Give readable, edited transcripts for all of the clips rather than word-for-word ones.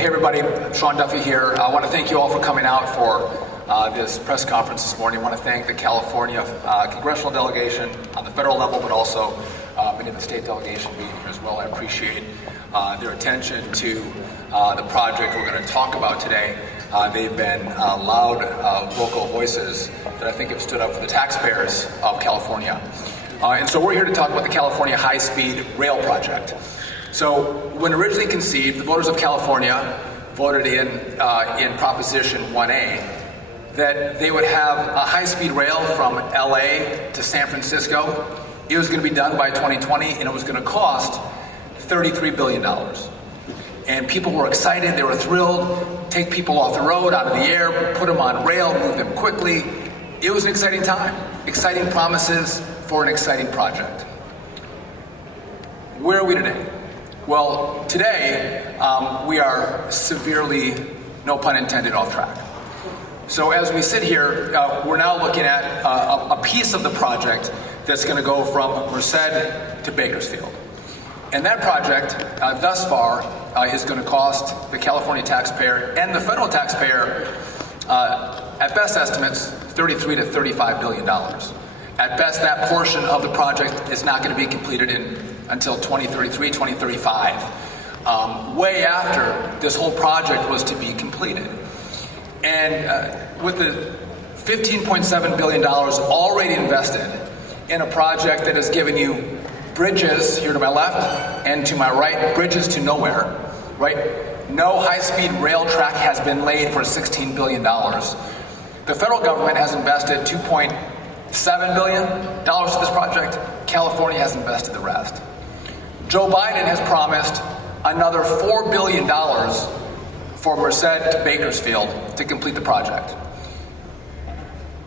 Hey everybody, Sean Duffy here. I want to thank you all for coming out for this press conference this morning. I want to thank the California congressional delegation on the federal level, but also many of the state delegation being here as well. I appreciate their attention to the project we're going to talk about today. They've been loud vocal voices that I think have stood up for the taxpayers of California. And so we're here to talk about the California High-Speed Rail Project. So when originally conceived, the voters of California voted in Proposition 1A that they would have a high-speed rail from LA to San Francisco. It was going to be done by 2020, and it was going to cost $33 billion. And people were excited, they were thrilled, take people off the road, out of the air, put them on rail, move them quickly. It was an exciting time, exciting promises for an exciting project. Where are we today? Well, today we are severely, no pun intended, off track. So as we sit here, we're now looking at a piece of the project that's going to go from Merced to Bakersfield. And that project, thus far, is going to cost the California taxpayer and the federal taxpayer, at best estimates, $33 to $35 billion. At best, that portion of the project is not going to be completed until 2033, 2035, way after this whole project was to be completed. And with the $15.7 billion already invested in a project that has given you bridges here to my left and to my right, bridges to nowhere, right? No high-speed rail track has been laid for $16 billion. The federal government has invested $2.7 billion to this project. California has invested the rest. Joe Biden has promised another $4 billion for Merced to Bakersfield to complete the project.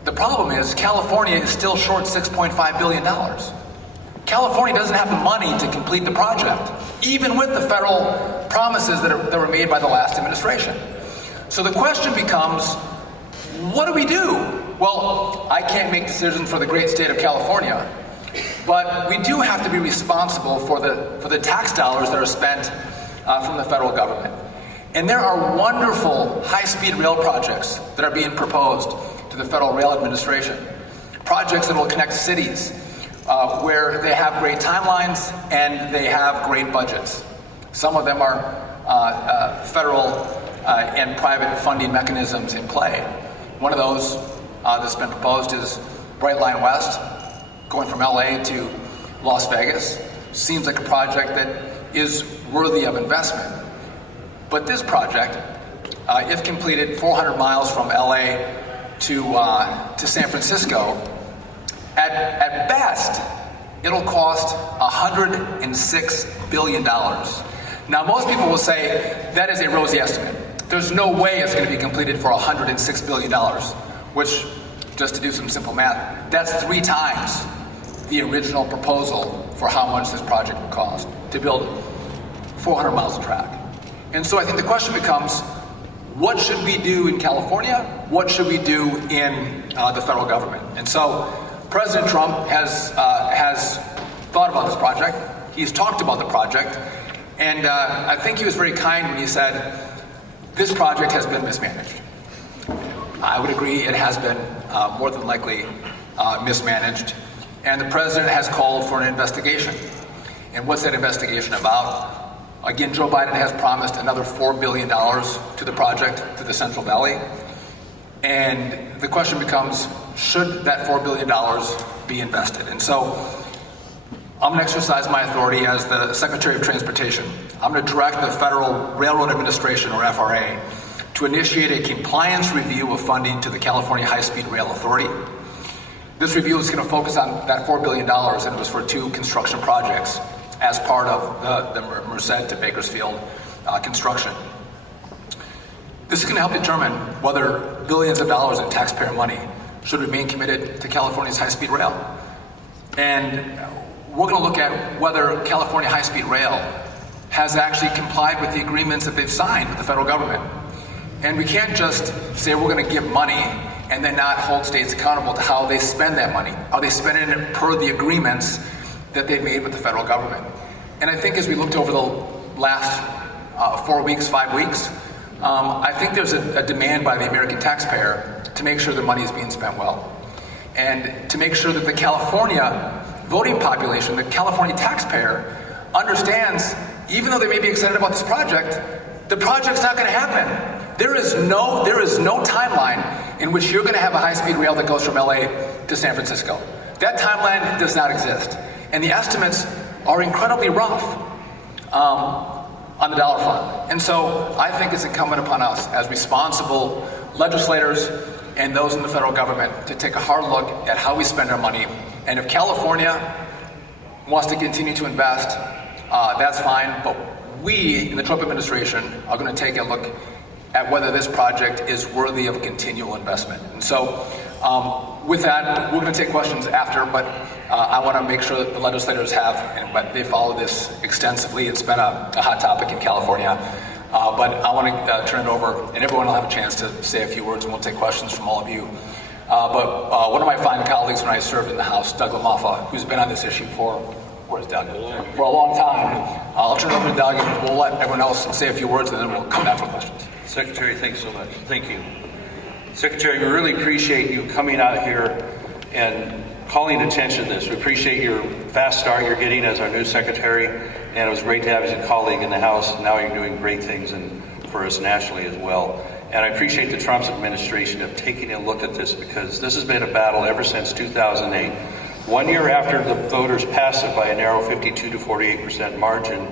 The problem is California is still short $6.5 billion. California doesn't have the money to complete the project, even with the federal promises that were made by the last administration. So the question becomes, what do we do? Well, I can't make decisions for the great state of California, but we do have to be responsible for the tax dollars that are spent from the federal government. And there are wonderful high-speed rail projects that are being proposed to the Federal Rail Administration. Projects that will connect cities where they have great timelines and they have great budgets. Some of them are federal and private funding mechanisms in play. One of those that's been proposed is Bright Line West, going from LA to Las Vegas. Seems like a project that is worthy of investment. But this project, if completed 400 miles from LA to San Francisco, at best, it'll cost $106 billion. Now, most people will say that is a rosy estimate. There's no way it's going to be completed for $106 billion, which, just to do some simple math, that's 3 times the original proposal for how much this project would cost to build 400 miles of track. And so I think the question becomes, what should we do in California? What should we do in the federal government? And so President Trump has thought about this project. He's talked about the project. And I think he was very kind when he said, this project has been mismanaged. I would agree it has been more than likely mismanaged. And the president has called for an investigation. And what's that investigation about? Again, Joe Biden has promised another $4 billion to the project, to the Central Valley. And the question becomes, should that $4 billion be invested? And so I'm going to exercise my authority as the Secretary of Transportation. I'm going to direct the Federal Railroad Administration, or FRA, to initiate a compliance review of funding to the California High-Speed Rail Authority. This review is going to focus on that $4 billion, and it was for 2 construction projects as part of the Merced to Bakersfield construction. This is going to help determine whether billions of dollars in taxpayer money should remain committed to California's high-speed rail. And we're going to look at whether California high-speed rail has actually complied with the agreements that they've signed with the federal government. And we can't just say we're going to give money and then not hold states accountable to how they spend that money, how they spend it per the agreements that they've made with the federal government. And I think as we looked over the last 4 weeks, 5 weeks. I think there's a demand by the American taxpayer to make sure the money is being spent well, and to make sure that the California voting population, the California taxpayer, understands, even though they may be excited about this project, the project's not going to happen. There is no timeline in which you're going to have a high-speed rail that goes from LA to San Francisco. That timeline does not exist. And the estimates are incredibly rough on the dollar fund. And so I think it's incumbent upon us as responsible legislators and those in the federal government to take a hard look at how we spend our money. And if California wants to continue to invest, that's fine. But we in the Trump administration are going to take a look at whether this project is worthy of continual investment. And so with that, we're going to take questions after, but I want to make sure that the legislators but they follow this extensively. It's been a hot topic in California. But I want to turn it over, and everyone will have a chance to say a few words, and we'll take questions from all of you. But one of my fine colleagues when I served in the House, Doug LaMaffa, who's been on this issue where's Doug? For a long time. I'll turn it over to Doug, and we'll let everyone else say a few words, and then we'll come back for questions. Secretary, thanks so much. Thank you. Secretary, we really appreciate you coming out here and calling attention to this. We appreciate your fast start you're getting as our new secretary, and it was great to have you as a colleague in the House. Now you're doing great things for us nationally as well. And I appreciate the Trump administration of taking a look at this, because this has been a battle ever since 2008. 1 year after the voters passed it by a narrow 52 to 48% margin,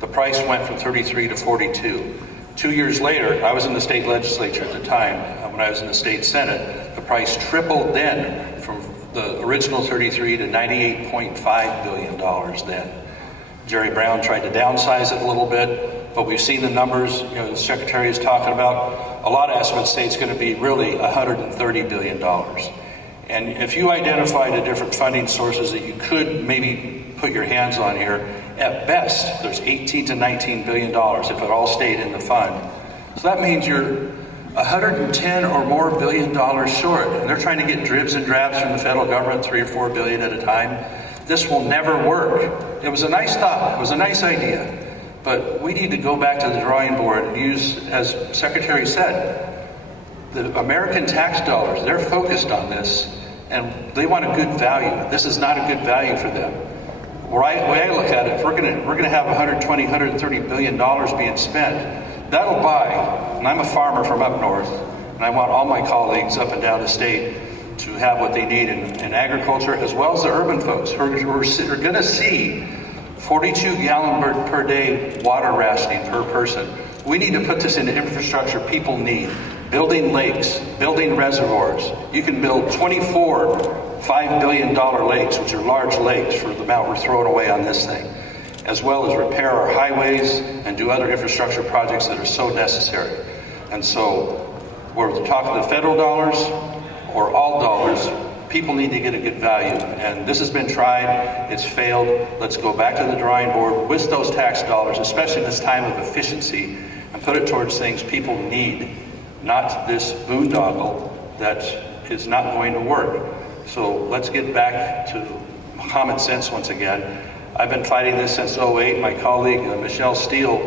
the price went from 33 to 42. 2 years later, I was in the state legislature at the time. When I was in the state Senate, the price tripled then from the original 33 to $98.5 billion then. Jerry Brown tried to downsize it a little bit, but we've seen the numbers, the Secretary is talking about. A lot of estimates say it's going to be really $130 billion. And if you identify the different funding sources that you could maybe put your hands on here, at best, there's 18 to 19 billion dollars if it all stayed in the fund. So that means you're 110 or more billion dollars short, and they're trying to get dribs and drabs from the federal government, 3 or 4 billion at a time. This will never work. It was a nice thought, it was a nice idea, but we need to go back to the drawing board and use, as Secretary said, the American tax dollars, they're focused on this, and they want a good value. This is not a good value for them. The way I look at it, if we're going to have 120, 130 billion dollars being spent, that'll buy, and I'm a farmer from up north, and I want all my colleagues up and down the state to have what they need in agriculture, as well as the urban folks who are going to see 42 gallon per day water rationing per person. We need to put this into infrastructure people need. Building lakes, building reservoirs. You can build 24 $5 billion lakes, which are large lakes for the amount we're throwing away on this thing, as well as repair our highways and do other infrastructure projects that are so necessary. And so, whether we're talking the federal dollars or all dollars, people need to get a good value. And this has been tried, it's failed. Let's go back to the drawing board with those tax dollars, especially in this time of efficiency, and put it towards things people need, not this boondoggle that is not going to work. So let's get back to common sense once again. I've been fighting this since '08. My colleague, Michelle Steele,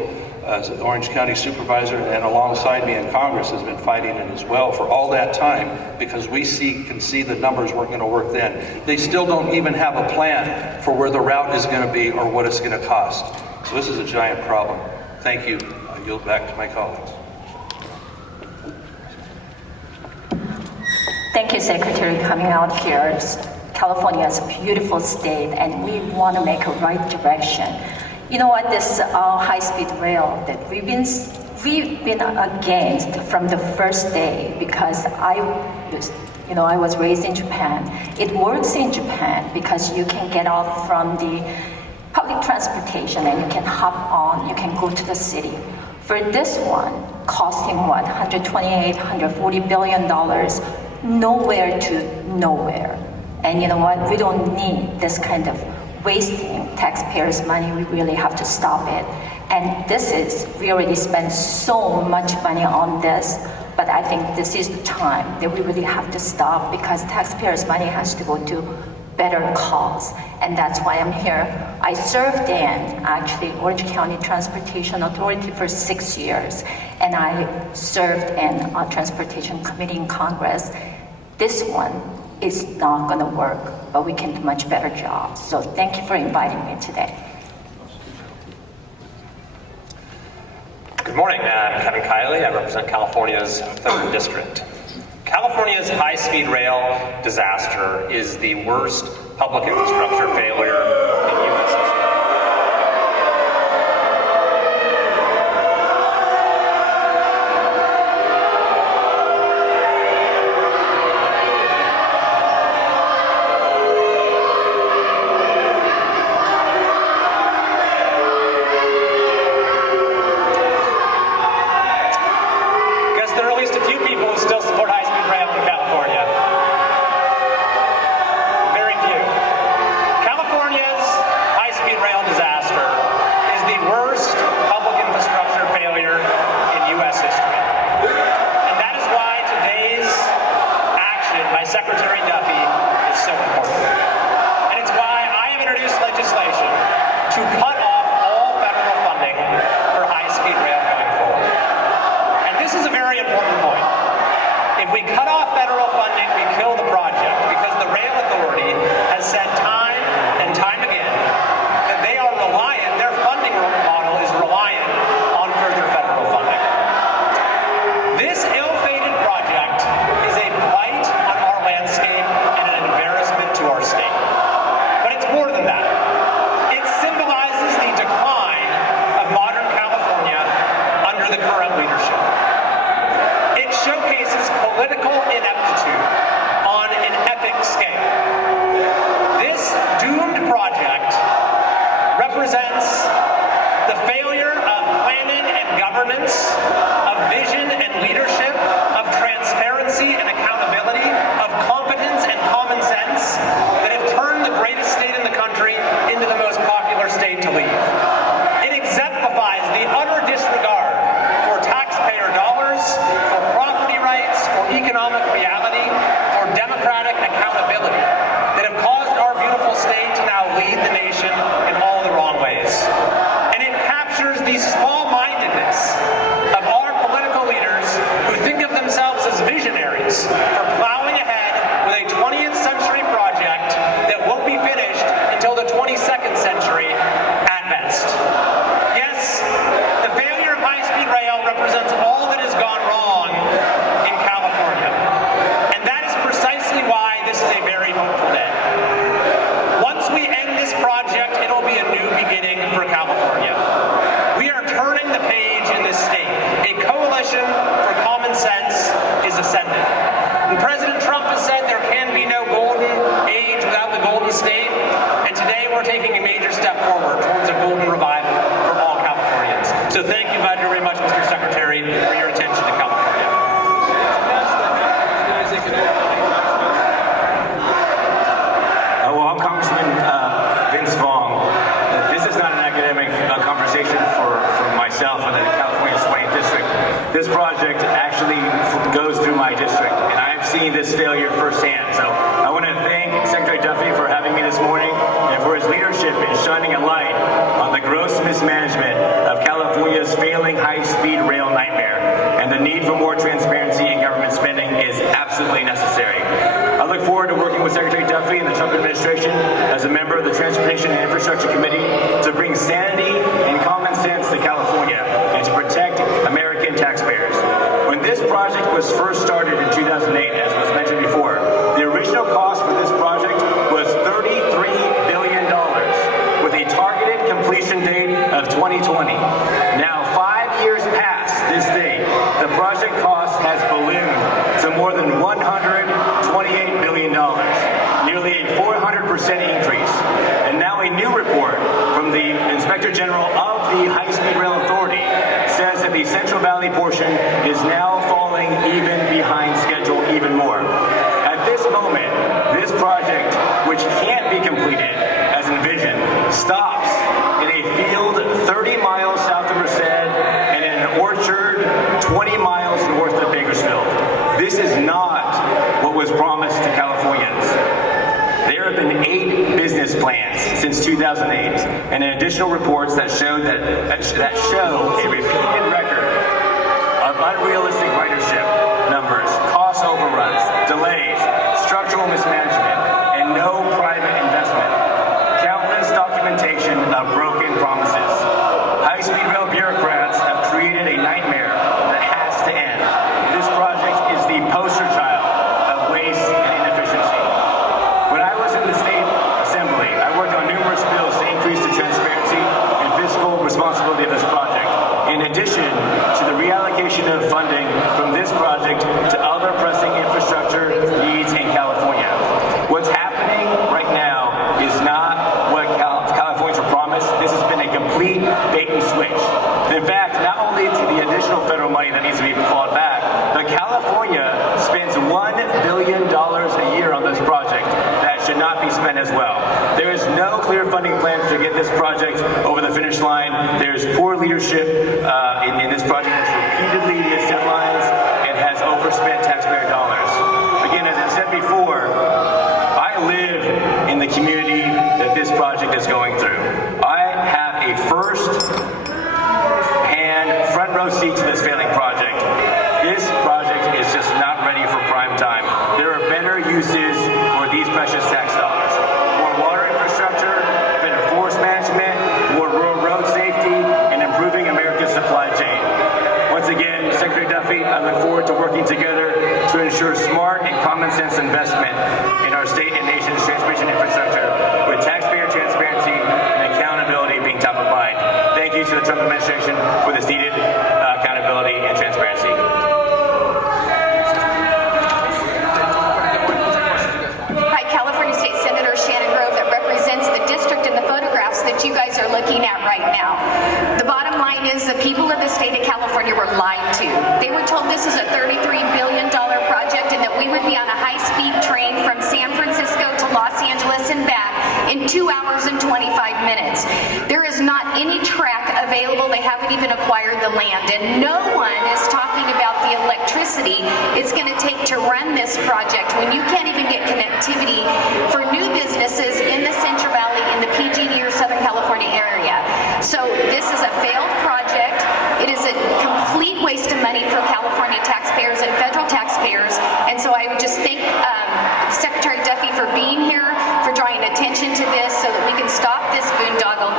as an Orange County supervisor and alongside me in Congress, has been fighting it as well for all that time, because we can see the numbers weren't going to work then. They still don't even have a plan for where the route is going to be or what it's going to cost. So this is a giant problem. Thank you. I yield back to my colleagues. Thank you, Secretary, coming out here. California is a beautiful state, and we want to make a right direction. You know what, this high-speed rail that we've been against from the first day, because I was raised in Japan. It works in Japan because you can get off from the public transportation and you can hop on, you can go to the city. For this one, costing what, $128, $140 billion, nowhere to nowhere. And you know what, we don't need this kind of wasting taxpayers' money. We really have to stop it. And we already spent so much money on this, but I think this is the time that we really have to stop, because taxpayers' money has to go to better cause. And that's why I'm here. I served in actually Orange County Transportation Authority for 6 years, and I served in a Transportation Committee in Congress. This one is not going to work, but we can do much better job. So thank you for inviting me today. Good morning, I'm Kevin Kiley. I represent California's 3rd District. California's high-speed rail disaster is the worst public infrastructure failure in U.S. history. There are at least a few people who still support high-speed rail in California. Very few. California's high-speed rail disaster is the worst public infrastructure failure in U.S. history. And that is why today's action by Secretary Duffy is so important. And it's why I have introduced legislation to cut off all federal funding for high-speed rail going forward. This is a very important point. If we cut off federal funding, we kill the project, because the Rail Authority has said time and time again that they are reliant, their funding model is reliant on further federal funding. This ill-fated project is a blight on our landscape and an embarrassment to our state. But it's more than that. It symbolizes the decline of modern California under the current leadership. It showcases political ineptitude on an epic scale. This doomed project represents the failure of planning and governance, of vision and leadership, of transparency and accountability, of competence and common sense that have turned the greatest state in the country into the most popular state to leave. It exemplifies the utter disregard for taxpayer dollars, for property rights, for economic reality, for democratic accountability that have caused our beautiful state to now lead the nation in all the wrong ways. And it captures the small-mindedness of our political leaders who think of themselves as visionaries for plowing ahead with a 20th century project that won't be finished until the 22nd century at best. Yes, the failure of high-speed rail represents all that has gone wrong in California. And that is precisely why this is a very hopeful day. Once we end this project, it'll be a new beginning for California. We are turning the page in this state. A coalition for common sense is ascending. And President Trump has said there can be no golden age without the golden state. And today we're taking a major step forward towards a golden revival for all Californians. So thank you very much, Mr. Secretary, for your attention to California. Well, I'm Congressman Vince Vaughn. This is not an academic conversation for myself and the California 20th District. This project actually goes through my district, and I've seen this failure firsthand. So I want to thank Secretary Duffy for having me this morning and for his leadership in shining a light on the gross mismanagement of California's failing high-speed rail nightmare. And the need for more transparency in government spending is absolutely necessary. I look forward to working with Secretary Duffy and the Trump administration as a member of the Transportation and Infrastructure Committee to bring sanity and common sense to California and to protect American taxpayers. When this project was first started in 2008, as was mentioned before, the original cost for this project was $33 billion with a targeted completion date of 2020. Now, 5 years past this date, the project cost has ballooned to more than $128 billion, nearly a 400% increase. And now a new report from the Inspector General of the High-Speed Rail Authority says that the Central Valley portion is now falling even behind schedule even more. At this moment, this project, which can't be completed as envisioned, stops in a field 30 miles south of Merced and in an orchard 20 miles north of Bakersfield. This is not what was promised to Californians. There have been additional reports that show a repeated record of unrealistic ridership numbers, cost overruns, delays, structural mismanagement, and no private investment. Countless documentation of broken promises. High-speed rail bureaucrats have created a nightmare that has to end. This project is the poster child of waste and inefficiency. When I was in the state assembly, I worked on numerous bills to increase the transparency and fiscal responsibility of this project, in addition to the reallocation of funding from this project to other pressing infrastructure needs in California. What's happening right now is not what Californians were promised. This has been a complete bait and switch. In fact, not only to the additional federal money that needs to be clawed back, but California spends $1 billion a year on this project that should not be spent as well. There is no clear funding plan to get this project over the finish line. There's poor leadership in this project that's repeatedly missed deadlines and has overspent taxpayer dollars. Again, as I've said before, I live in the community that this project is going through. I have a first-hand front row seat to this failing project. This project is just not ready for prime time. There are better uses for these precious tax dollars. More water infrastructure, better forest management, more rural road safety, and improving America's supply chain. Once again, Secretary Duffy, I look forward to working together to ensure smart and common sense investment in our state and nation's transportation infrastructure, with taxpayer transparency and accountability being top of mind. Thank you to the Trump administration for this needed accountability and transparency. Hi, California State Senator Shannon Grove that represents the district in the photographs that you guys are looking at right now. The bottom line is the people of the state of California were lied to. They were told this is a $33 billion project and that we would be on a high-speed train from San Francisco to Los Angeles and back in 2 hours and 25 minutes. There is not any track available. They haven't even acquired the land, and no one is talking about the electricity it's going to take to run this project when you can't even get connectivity for new businesses in the Central Valley, in the PG&E or Southern California area. So this is a failed project. It is a complete waste of money for California taxpayers and federal taxpayers, and so I would just thank Secretary Duffy for being here, for drawing attention to this so that we can stop this boondoggle.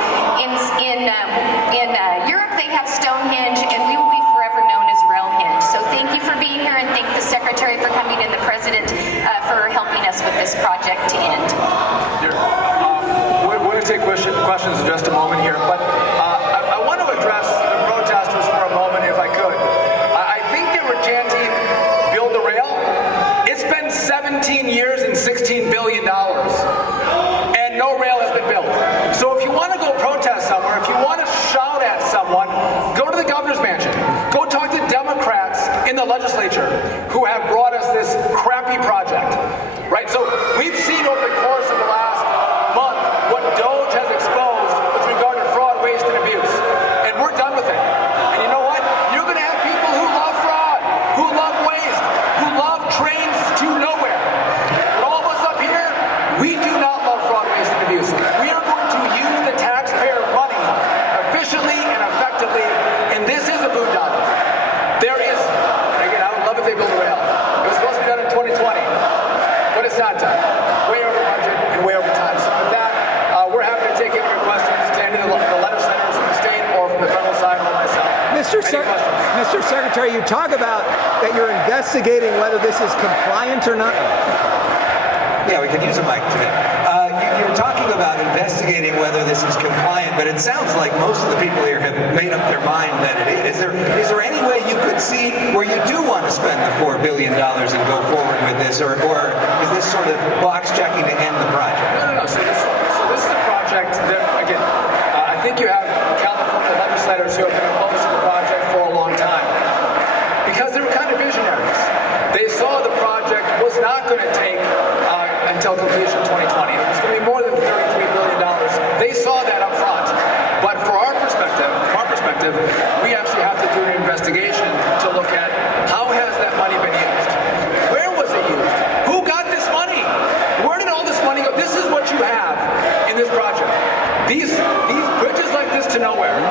In Europe they have Stonehenge, and we will be forever known as Railhenge. So thank you for being here, and thank the Secretary for coming and the President for helping us with this project to end. We're going to take questions in just a moment here, but I want to address the protesters for a moment, if I could. I think they were chanting, "Build the rail." It's been 17 years and $16 billion, and no rail has been built. So if you want to go protest somewhere, if you want to shout at someone, go to the governor's mansion. Go talk to Democrats in the legislature who have brought us this crappy project, right? So we've seen over the course of the last month what DOGE has exposed with regard to fraud, waste, and abuse, and we're done with it. And you know what? You're going to have people who love fraud, who love waste, who love trains to nowhere. But all of us up here, we do not love fraud, waste, and abuse. We are going to use the taxpayer money efficiently and effectively, and this is a boondoggle. There is, again, I would love if they build a rail. It was supposed to be done in 2020, but it's not done. Way over budget and way over time. So with that, we're happy to take any of your questions to any of the letter senders from the state or from the federal side or myself. Mr. Secretary, you talk about that you're investigating whether this is compliant or not. Yeah, we can use a mic today. You're talking about investigating whether this is compliant, but it sounds like most of the people here have made up their mind that it is. Is there any way you could see where you do want to spend the $4 billion and go forward with this, or is this sort of box checking to end the project? No. So this is a project that, again, I think you have California legislators who have been opposed to the project for a long time because they were kind of visionaries. They saw the project was not going to take until completion 2020. It was going to be more than $33 billion. They saw that up front. But from our perspective, we actually have to do an investigation to look at how has that money been used? Where was it used? Who got this money? Where did all this money go? This is what you have in this project. These bridges to nowhere.